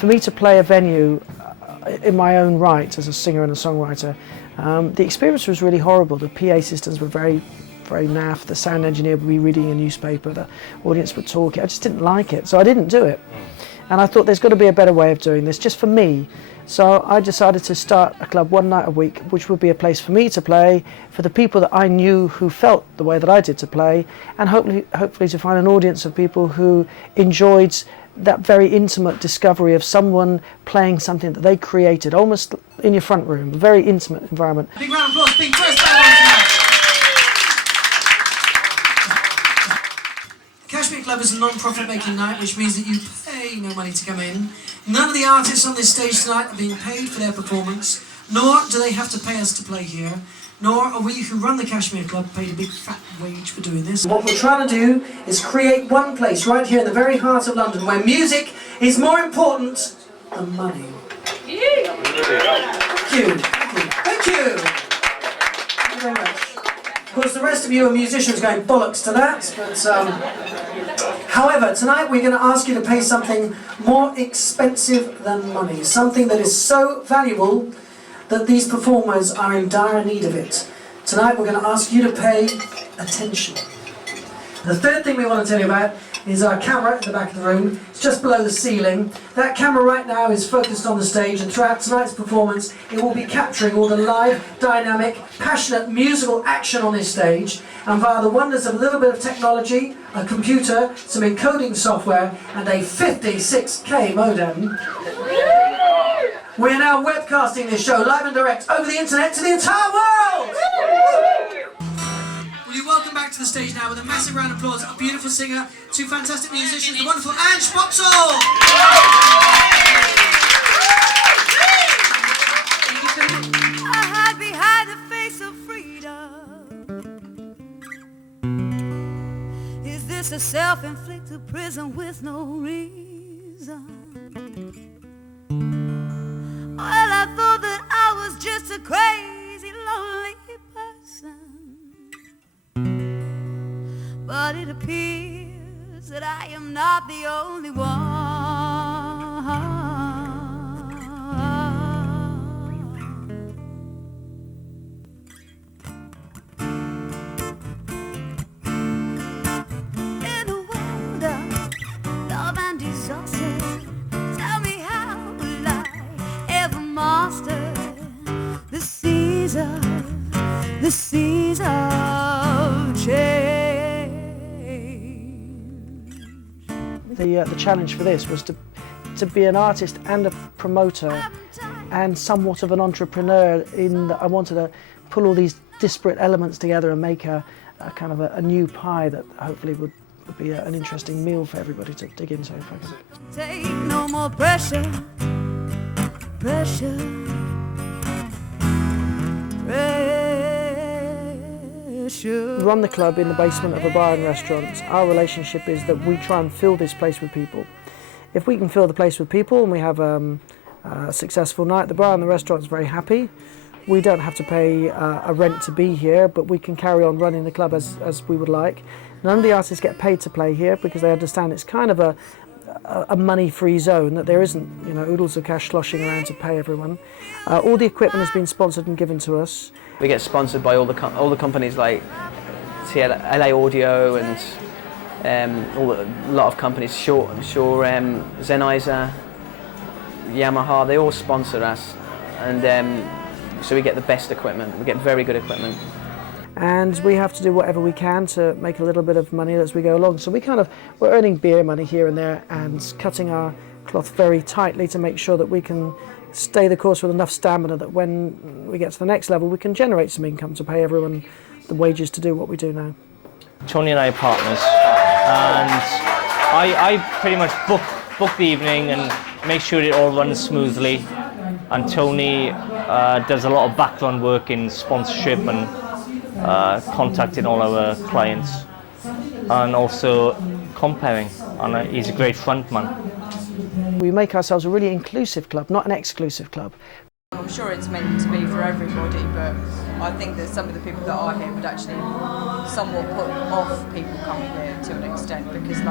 for me to play a venue in my own right as a singer and a songwriter, the experience was really horrible. The PA systems were very naff, the sound engineer would be reading a newspaper, the audience would talk. I just didn't like it, so I didn't do it. And I thought there's got to be a better way of doing this, just for me. So I decided to start a club one night a week, which would be a place for me to play, for the people that I knew who felt the way that I did to play, and hopefully to find an audience of people who enjoyed that very intimate discovery of someone playing something that they created, almost in your front room, a very intimate environment. Big round of applause, big first band on tonight. Kashmir Klub is a non-profit making night, which means that you pay no money to come in. None of the artists on this stage tonight are being paid for their performance, nor do they have to pay us to play here, nor are we who run the Kashmir Klub paid a big fat wage for doing this. What we're trying to do is create one place right here in the very heart of London where music is more important than money. Thank you. Thank you. Thank you. Thank you very much. Of course, the rest of you are musicians going bollocks to that, but however, tonight we're going to ask you to pay something more expensive than money, something that is so valuable that these performers are in dire need of it. Tonight we're going to ask you to pay attention. The third thing we want to tell you about is our camera at the back of the room. It's just below the ceiling. That camera right now is focused on the stage, and throughout tonight's performance it will be capturing all the live, dynamic, passionate musical action on this stage, and via the wonders of a little bit of technology, a computer, some encoding software and a 56K modem, we are now webcasting this show live and direct over the internet to the entire world! Will you welcome back to the stage now with a massive round of applause, a beautiful singer, two fantastic musicians, the wonderful Ange Boxall! I hide behind the face of freedom. Is this a self-inflicted prison with no reason? Well, I thought that I was just a crazy, lonely person, but it appears that I am not the only one. In a world of love and disaster, tell me how will I ever master the seas of change? The challenge for this was to be an artist and a promoter and somewhat of an entrepreneur, in that I wanted to pull all these disparate elements together and make a kind of a new pie that hopefully would be an interesting meal for everybody to dig into. If I could. Take no more pressure. We run the club in the basement of a bar and restaurant. Our relationship is that we try and fill this place with people. If we can fill the place with people and we have a successful night, the bar and the restaurant is very happy. We don't have to pay a rent to be here, but we can carry on running the club as we would like. None of the artists get paid to play here because they understand it's kind of a money-free zone, that there isn't, oodles of cash sloshing around to pay everyone. All the equipment has been sponsored and given to us. We get sponsored by all the companies like LA Audio and a lot of companies, Sennheiser, Yamaha. They all sponsor us, and so we get the best equipment. We get very good equipment. And we have to do whatever we can to make a little bit of money as we go along. So we're earning beer money here and there and cutting our cloth very tightly to make sure that we can stay the course with enough stamina that when we get to the next level we can generate some income to pay everyone the wages to do what we do now. Tony and I are partners, and I pretty much book the evening and make sure it all runs smoothly, and Tony does a lot of background work in sponsorship and contacting all our clients, and also comparing, and he's a great frontman. We make ourselves a really inclusive club, not an exclusive club. I'm sure it's meant to be for everybody, but I think that some of the people that are here would actually somewhat put off people coming here to an extent, because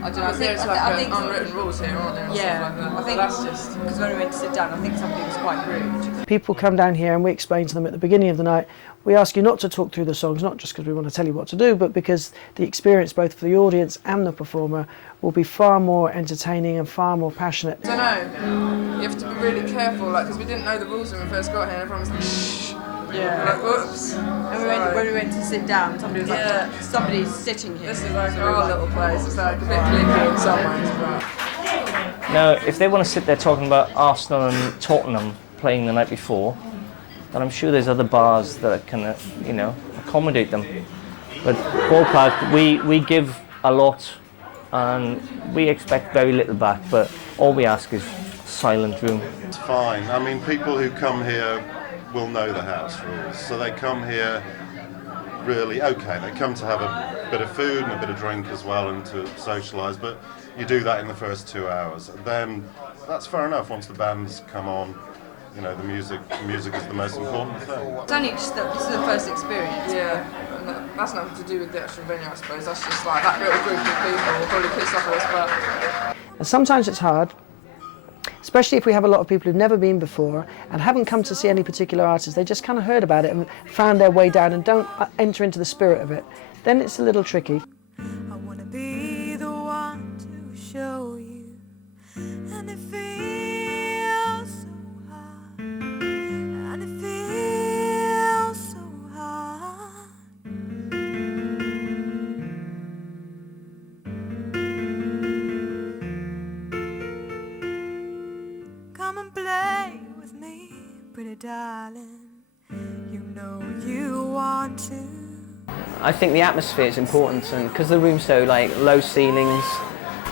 I don't know. I think There's unwritten rules here, aren't there? Yeah, Like I think that's just because when we went to sit down, I think somebody was quite rude. People come down here and we explain to them at the beginning of the night, we ask you not to talk through the songs, not just because we want to tell you what to do, but because the experience both for the audience and the performer will be far more entertaining and far more passionate. I don't know. You have to be really careful, like, because we didn't know the rules when we first got here. Everyone was like, shh. Yeah. Like, whoops. And when we went to sit down, somebody was Yeah. like, somebody's sitting here. This is like So we were our like, little place. It's like a bit cliquey in some ways, but Now, if they want to sit there talking about Arsenal and Tottenham playing the night before, then I'm sure there's other bars that can, you know, accommodate them. But ballpark, we give a lot, and we expect very little back. But all we ask is silent room. It's fine. I mean, people who come here will know the house rules. So they come here really, okay, they come to have a bit of food and a bit of drink as well and to socialise, but you do that in the first 2 hours. Then that's fair enough. Once the bands come on, you know, the music is the most important thing. it's only just this is the first experience. yeah. And that's nothing to do with the actual venue, I suppose. That's just like that little group of people will probably piss off at us, but And sometimes it's hard, especially if we have a lot of people who've never been before and haven't come to see any particular artist. They just kind of heard about it and found their way down and don't enter into the spirit of it. Then it's a little tricky. I wanna be the one to show you, and it feels so hard, and it feels so hard. Come and play with me, pretty darling. You know you want to. I think the atmosphere is important, and because the room's so like low ceilings,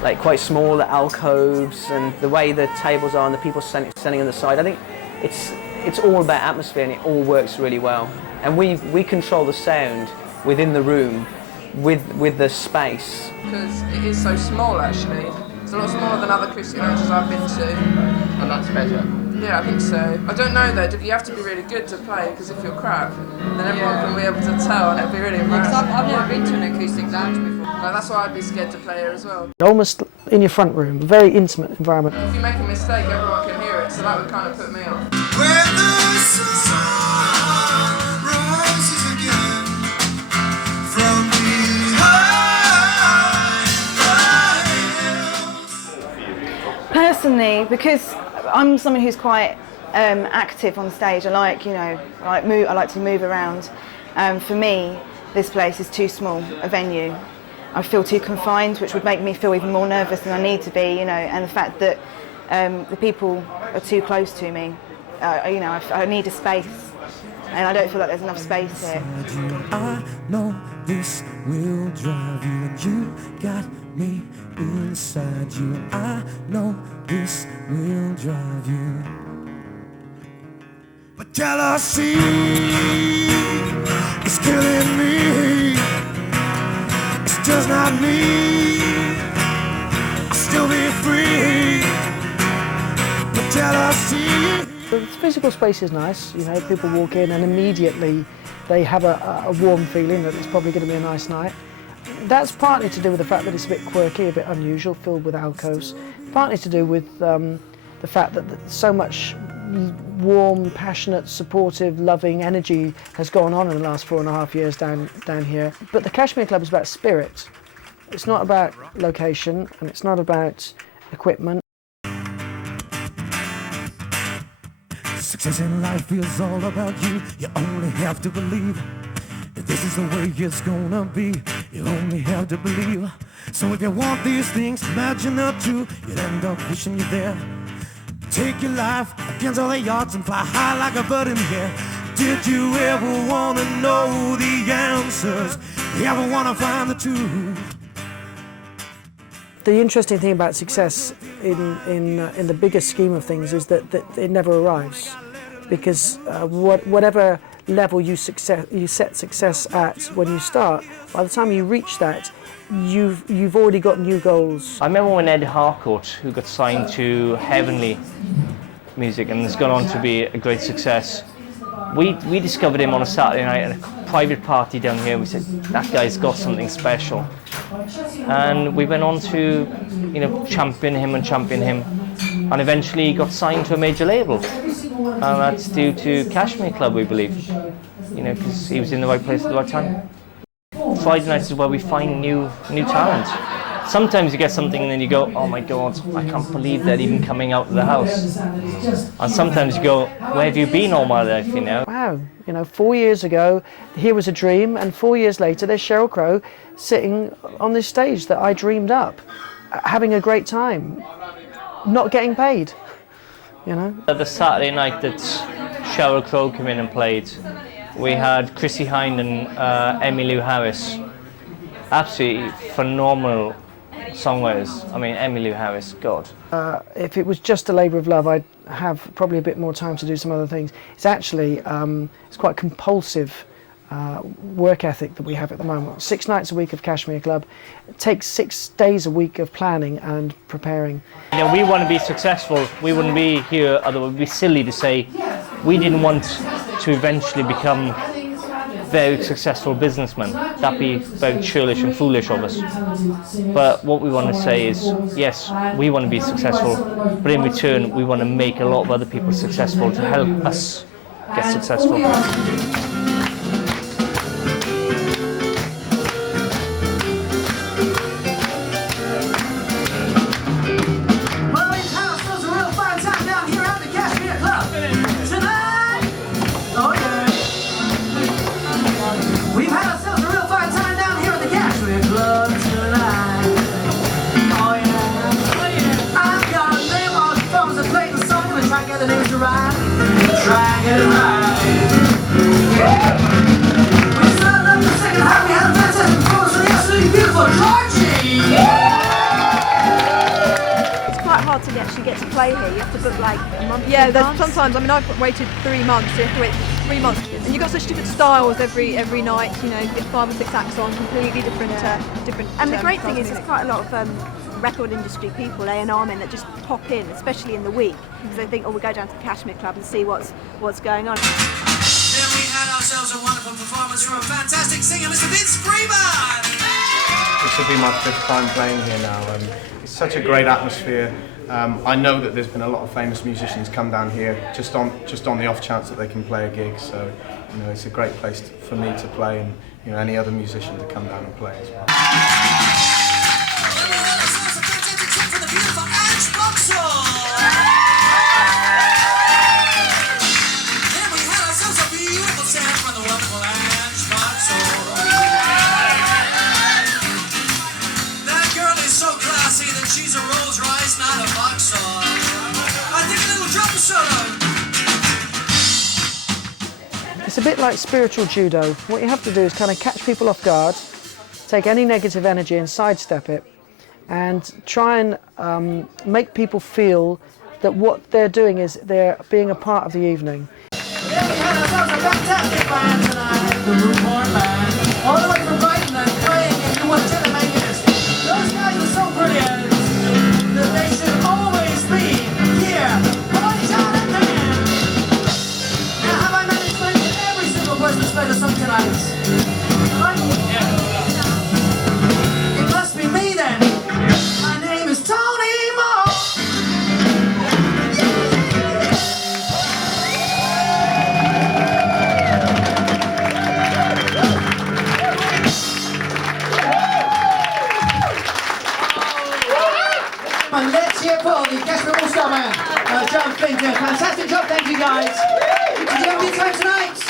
like quite small, the alcoves, and the way the tables are and the people standing on the side, I think it's all about atmosphere, and it all works really well. And we control the sound within the room with the space. because it is so small actually. It's a lot smaller than other Christian houses I've been to. And that's better. Yeah, I think so. I don't know though, you have to be really good to play, because if you're crap, then everyone can be able to tell and it'd be really Because embarrassing. I've never been to an acoustic lounge before. Like, that's why I'd be scared to play here as well. Almost in your front room, a very intimate environment. If you make a mistake, everyone can hear it, so that would kind of put me off. Where the sun rises again from behind the hills. Personally, because I'm someone who's quite active on stage, I like to move around. For me, this place is too small a venue. I feel too confined, which would make me feel even more nervous than I need to be, and the fact that the people are too close to me. I need a space, and I don't feel like there's enough space here. I know this will drive you, and you got me inside you, and I know this will drive you. But jealousy is killing me. It's just not me. I'll still be free. But jealousy. The physical space is nice, people walk in and immediately they have a warm feeling that it's probably going to be a nice night. That's partly to do with the fact that it's a bit quirky, a bit unusual, filled with alcoves. Partly to do with the fact that so much warm, passionate, supportive, loving energy has gone on in the last 4.5 years down here. But the Kashmir Klub is about spirit. It's not about location and it's not about equipment. Success in life is all about you. You only have to believe that this is the way it's gonna be. You only have to believe. So if you want these things, imagine they're true. You'll end up wishing you're there. Take your life against all the odds and fly high like a bird in the air. Did you ever wanna know the answers? You ever wanna find the truth? The interesting thing about success in the bigger scheme of things is that it never arrives, because whatever level you set success at when you start, by the time you reach that, you've already got new goals. I remember when Ed Harcourt, who got signed to Heavenly Music and has gone on to be a great success, we discovered him on a Saturday night at a private party down here. We said, that guy's got something special. And we went on to, champion him, and eventually he got signed to a major label. And that's due to Kashmir Klub, we believe, because he was in the right place at the right time. Friday nights is where we find new talent. Sometimes you get something and then you go, oh my God, I can't believe they're even coming out of the house. And sometimes you go, where have you been all my life, Wow, 4 years ago, here was a dream, and 4 years later, there's Sheryl Crow sitting on this stage that I dreamed up, having a great time, not getting paid, The Saturday night that Sheryl Crow came in and played, we had Chrissie Hynde and Emmylou Harris. Absolutely phenomenal songwriters. I mean, Emmylou Harris, God. If it was just a labour of love, I'd have probably a bit more time to do some other things. It's actually, it's quite compulsive work ethic that we have at the moment. 6 nights a week of Kashmir Klub. It takes 6 days a week of planning and preparing. We want to be successful. We wouldn't be here, otherwise it would be silly to say we didn't want to eventually become very successful businessmen. That'd be very churlish and foolish of us. But what we want to say is, yes, we want to be successful, but in return we want to make a lot of other people successful to help us get successful. To actually get to play here, you have to book like a month. Yeah, sometimes. I mean, I've waited 3 months. You have to wait 3 months, and you've got such different styles every night. You get 5 or 6 acts on, completely different. And the great thing is, there's quite a lot of record industry people, A&R men, that just pop in, especially in the week, because they think, oh, we'll go down to the Kashmir Klub and see what's going on. Then we had ourselves a wonderful performance from a fantastic singer, Mr. Vince Freeman. This will be my 5th time playing here now, and it's such a great atmosphere. I know that there's been a lot of famous musicians come down here just on the off chance that they can play a gig. So it's a great place for me to play, and any other musician to come down and play as well. It's a bit like spiritual judo. What you have to do is kind of catch people off guard, take any negative energy and sidestep it, and try and make people feel that what they're doing is they're being a part of the evening. Yeah, we had ourselves a fantastic band tonight, the Roomborn Band, all the way from Brighton and playing in the Whatever Makers. Those guys are so brilliant that they should always be here. Let's play the song tonight. Right? Yeah. It must be me then. My name is Tony Moore. And let's hear for the Kashmir All-Star Man, John Finton. Fantastic job, thank you guys. Did you have a good time tonight?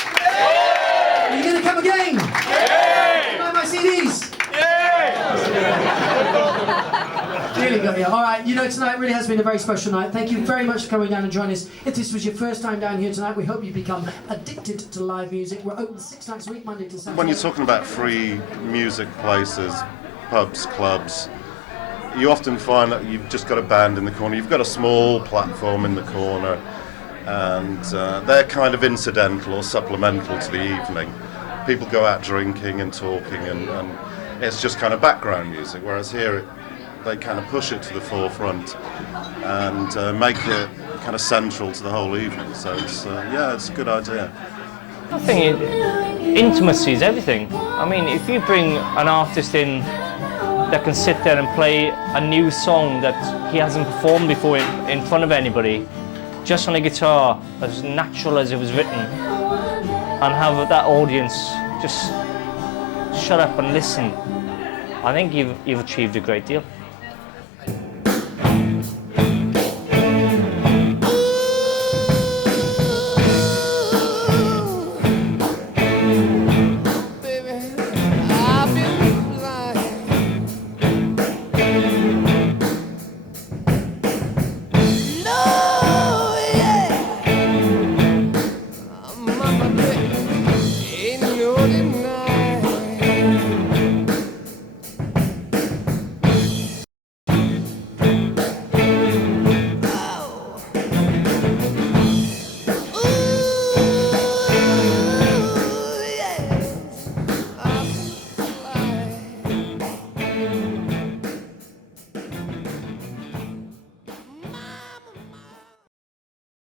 Are you going to come again? Yay! Buy my CDs? Yay! Really good, yeah. All right, tonight really has been a very special night. Thank you very much for coming down and joining us. If this was your first time down here tonight, we hope you become addicted to live music. We're open 6 nights a week, Monday to Saturday. When you're talking about free music places, pubs, clubs, you often find that you've just got a band in the corner. You've got a small platform in the corner, and they're kind of incidental or supplemental to the evening. People go out drinking and talking, and it's just kind of background music, whereas here they kind of push it to the forefront and make it kind of central to the whole evening. So it's a good idea. I think intimacy is everything. I mean, if you bring an artist in that can sit there and play a new song that he hasn't performed before in front of anybody, just on a guitar, as natural as it was written, and have that audience just shut up and listen, I think you've achieved a great deal.